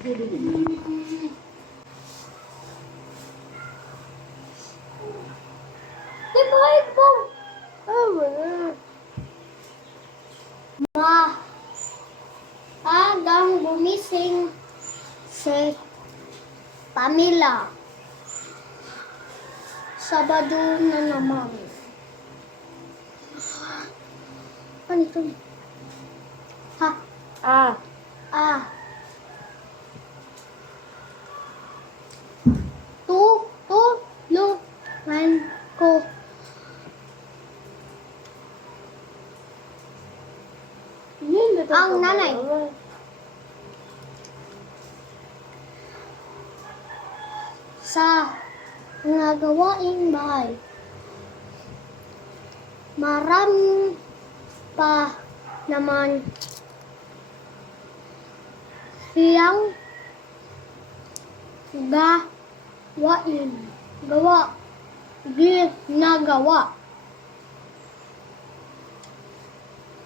Di baik po. Maagang gumising si Pamela. Sabado na naman. Ano ito? Ha? Ah, Ah. Tulungan ko. Ang nanay. Sa mga gawaing bahay. Marami pa naman siyang ginagawa.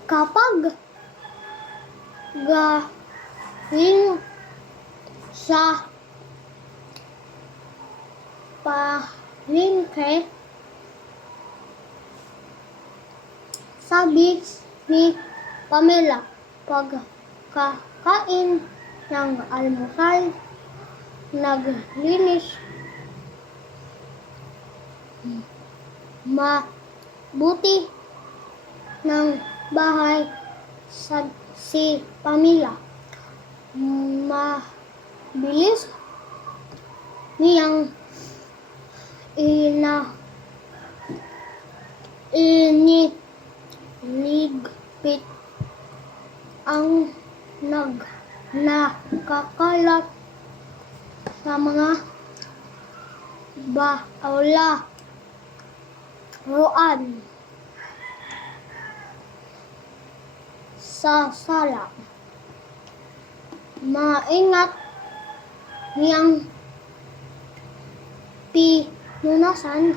Kapag galing sa palengke, sabi ni Pamela, pagkakain ng almusal, naglinis mabuti ng bahay si Pamela. Mabilis niyang iniligpit ang nakakalat sa mga roan sa sala. Maingat niyang pinunasan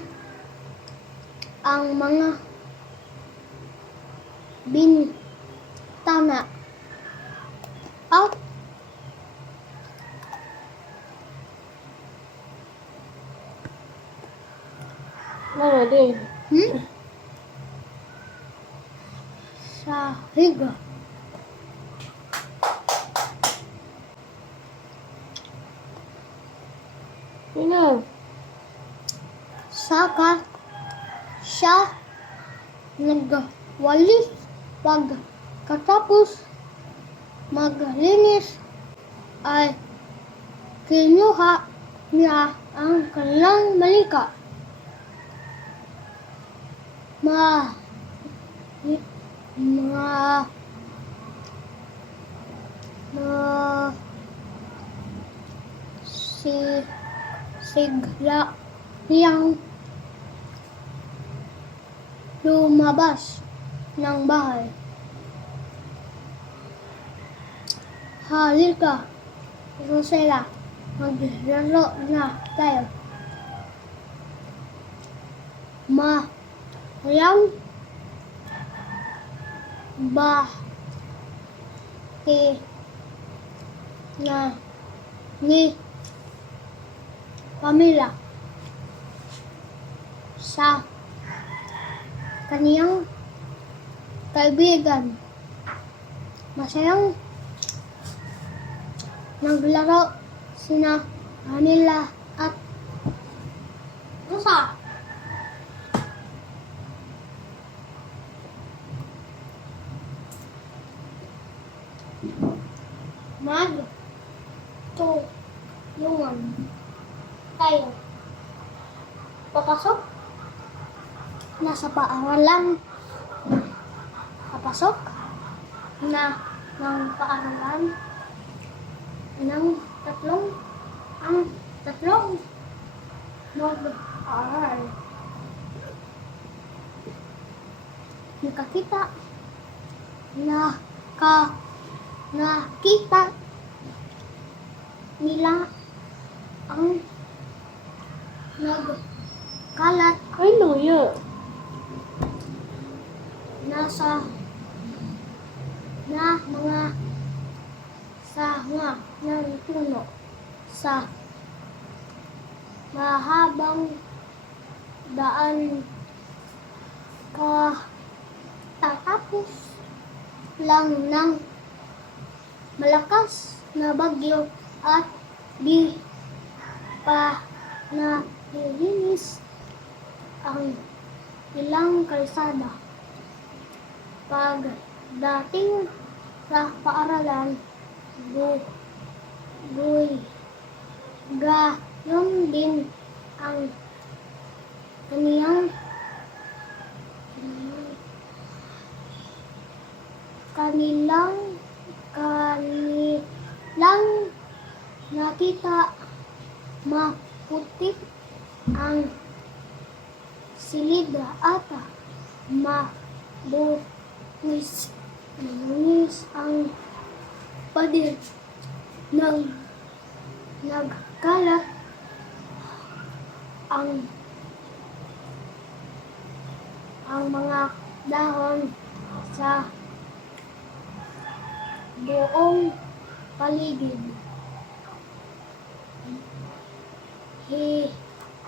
ang mga bintana at ano din? sahig. Ano? Saka siya nagwalis pagkatapos maglinis ay kinuha niya ang kanilang malika. Sigla niyang lumabas ng bahay. Halika, Rosella, maglaro na tayo. Mayang na ni Pamela sa kaniyang kaibigan. Masayang naglaro sina Pamela at Rosa. Magtulungan tayo. Papasok. Nasa paaralan. Papasok na ng paaralan ng tatlong mag-aaral. Nakita nila ang nagkalat Ay, luya. na mga sanga ng puno sa mahabang daan katatapos lang ng malakas na bagyo at di pa nalilinis ang ilang kalsada. Pagdating sa paaralan, gayon din ang kaniyang kanilang nakita maputi ang silid at mabuwis ang pader ng nagkalat ang mga dahon sa buong paligid.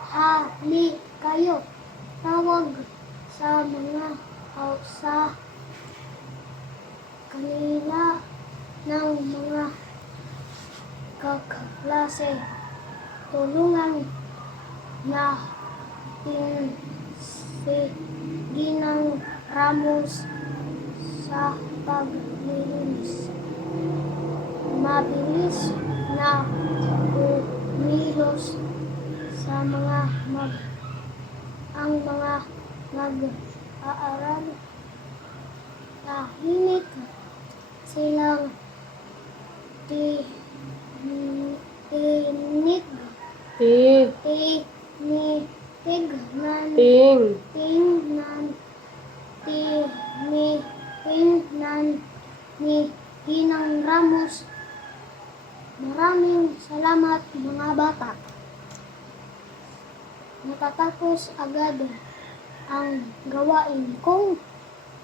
Hali kayo, tawag sa mga sa kanila ng mga kaklase. Tulungan na ginang ramos sa paglilinis. Mabilis na kumilos sa ang mga nag-aaral. Tahimik silang tinig Ting. Tinignan ni Ginang Ramos. Maraming salamat mga bata. Natatapos agad ang gawain kong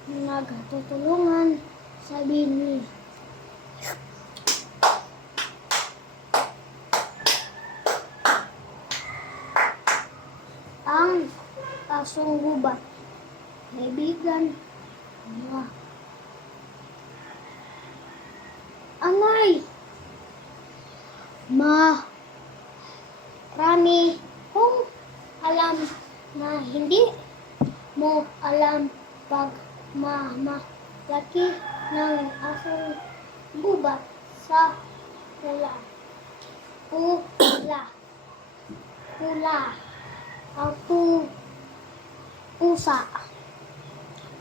nagtutulungan sa bini. Ang asong gubat, kaibigan, Anay! Marami kong alam na hindi mo alam pag mamalaki ng asong gubat sa pusa.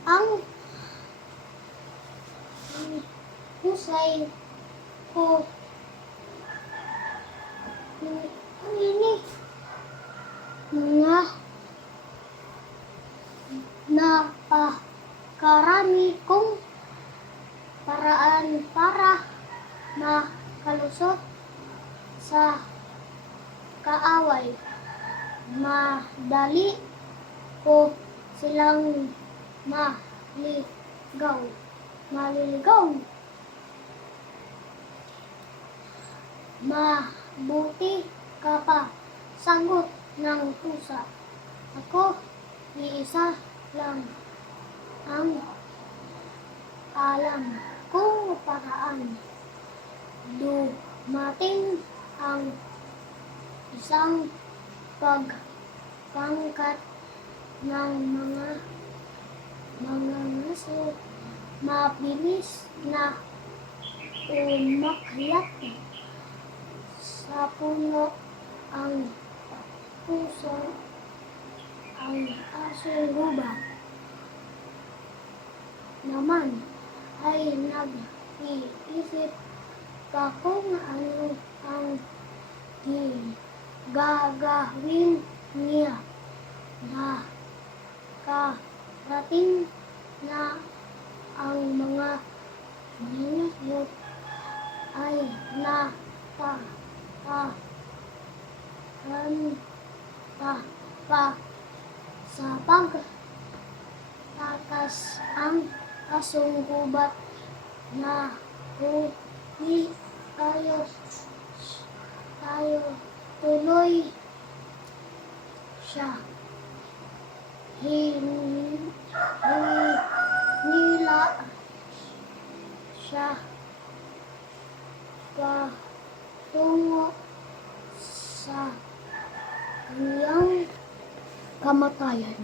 Ang husay ko ini nga napakarami kong paraan para makalusot sa kaaway. Madali ko silang maliligaw. Mabuti ka pa, sagot ng pusa. Ako, iisa lang ang alam kong paraan. Dumating ang isang pagpangkat ng mga ngaso. Mabilis na umakyat sa puno ang puso. Ang asong gubat naman ay nag-iisip pa kung ano ang gagawin niya. Nakarating na ang mga ninot ay pa sa pagtakas ang asong gubat na tayo, tayo tuloy siya. Nila siya patungo sa kanyang kamatayan.